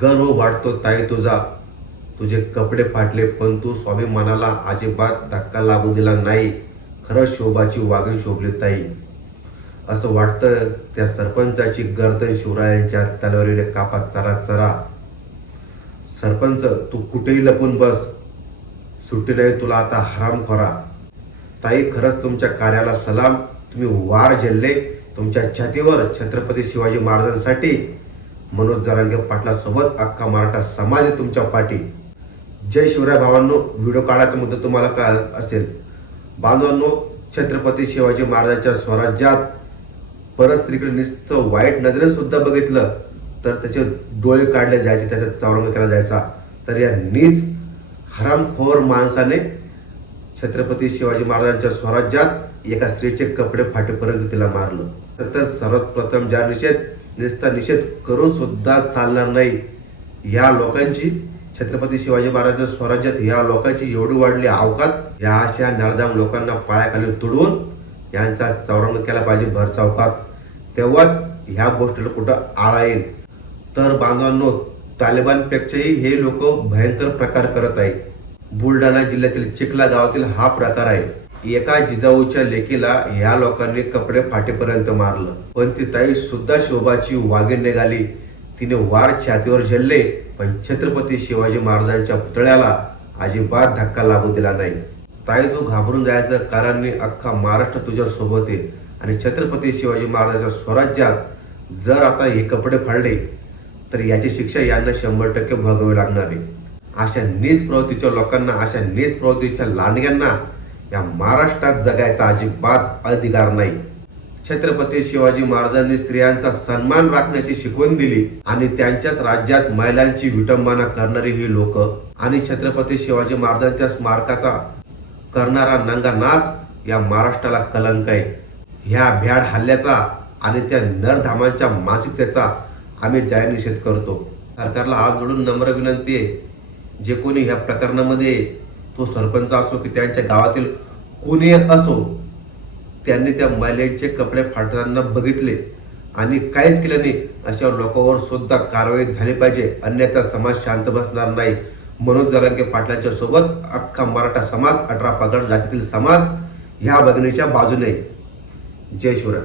गर्व वाटतो ताई तुझा, तुझे कपडे फाटले पण तू स्वाभिमानाला अजिबात धक्का लागू दिला नाही. खरंच शोभाची वागण शोभली ताई. असं वाटतं त्या सरपंचाची गर्दन शिवरायांच्या तलवारीने कापा चरा चरा. सरपंच तू कुठेही लपून बस, सुट्टी नाही तुला आता हरामखोरा. ताई खरंच तुमच्या कार्याला सलाम. तुम्ही वार झेलले, तुमच्या छातीवर छत्रपती शिवाजी महाराजांसाठी. मनोज जरांगे पाटलासोबत अख्खा मराठा समाज आहे तुमच्या पाठी. जय शिवराय भावांनो. व्हिडिओ काढायचा मुद्दा तुम्हाला काय असेल बांधवांनो, छत्रपती शिवाजी महाराजांच्या स्वराज्यात परस्त्रीकडे नुसतं वाईट नजरेने सुद्धा बघितलं तर त्याचे डोळे काढले जायचे, त्याचा चौरंग केला जायचा. तर या नीच हरामखोर माणसाने छत्रपती शिवाजी महाराजांच्या स्वराज्यात एका स्त्रीचे कपडे फाटेपर्यंत तिला मारलं. तर सर्वात प्रथम ज्या निषेध करून सुद्धा चालणार नाही. या लोकांची छत्रपती शिवाजी महाराजांच्या स्वराज्यात या लोकांची एवढी वाढली अवकात, या अशा नरदाम लोकांना पायाखाली तुडवून यांचा चौरंग केला पाहिजे भर चौकात. तेव्हाच ह्या गोष्टीला कुठं आळा येईल. तर बांधवांनो, तालिबानपेक्षाही हे लोक भयंकर प्रकार करत आहे. बुलढाणा जिल्ह्यातील चिखला गावातील हा प्रकार आहे. एका जिजाऊच्या लेकीला या लोकांनी कपडे फाटेपर्यंत मारलं, पण ती ताई सुद्धा शोभाची वागीण निघाली. तिने वार छातीवर झेलले पण छत्रपती शिवाजी महाराजांच्या पुतळ्याला अजिबात धक्का लागू दिला नाही. ताई तू घाबरून जायचं कारण मी अख्खा महाराष्ट्र तुझ्या सोबत आहे. आणि छत्रपती शिवाजी महाराजांच्या स्वराज्यात जर आता हे कपडे फाडले तर याची शिक्षा यांना 100% भोगावी लागणार आहे. अशा नीच प्रवृत्तीच्या लोकांना, अशा नीच प्रवृत्तीच्या लांडग्यांना या महाराष्ट्रात जगायचा अजिबात अधिकार नाही. छत्रपती शिवाजी महाराजांनी स्त्रियांचा सन्मान राखण्याची शिकवण दिली आणि त्यांच्याच राज्यात महिलांची विटंबना करणारी ही लोक आणि छत्रपती शिवाजी महाराजांच्या स्मारकाचा करणारा नंगा नाच या महाराष्ट्राला कलंक आहे. ह्या भ्याड हल्ल्याचा आणि त्या नरधामांच्या मानसिकतेचा आम्ही जाहीर निषेध करतो. सरकारला हात जोडून नम्र विनंती आहे, जे कोणी ह्या प्रकरणामध्ये, तो सरपंच असो की त्यांच्या गावातील कोणी असो, त्यांनी त्या महिलेचे कपडे फाटताना बघितले आणि काहीच केलं नाही, अशा लोकांवर सुद्धा कारवाई झाली पाहिजे. अन्यथा समाज शांत बसणार नाही. मनोज जरांगे पाटलांच्या सोबत अख्खा मराठा समाज, 18 पगड जातीतील समाज ह्या भगिनीच्या बाजूने. जय शिवराय.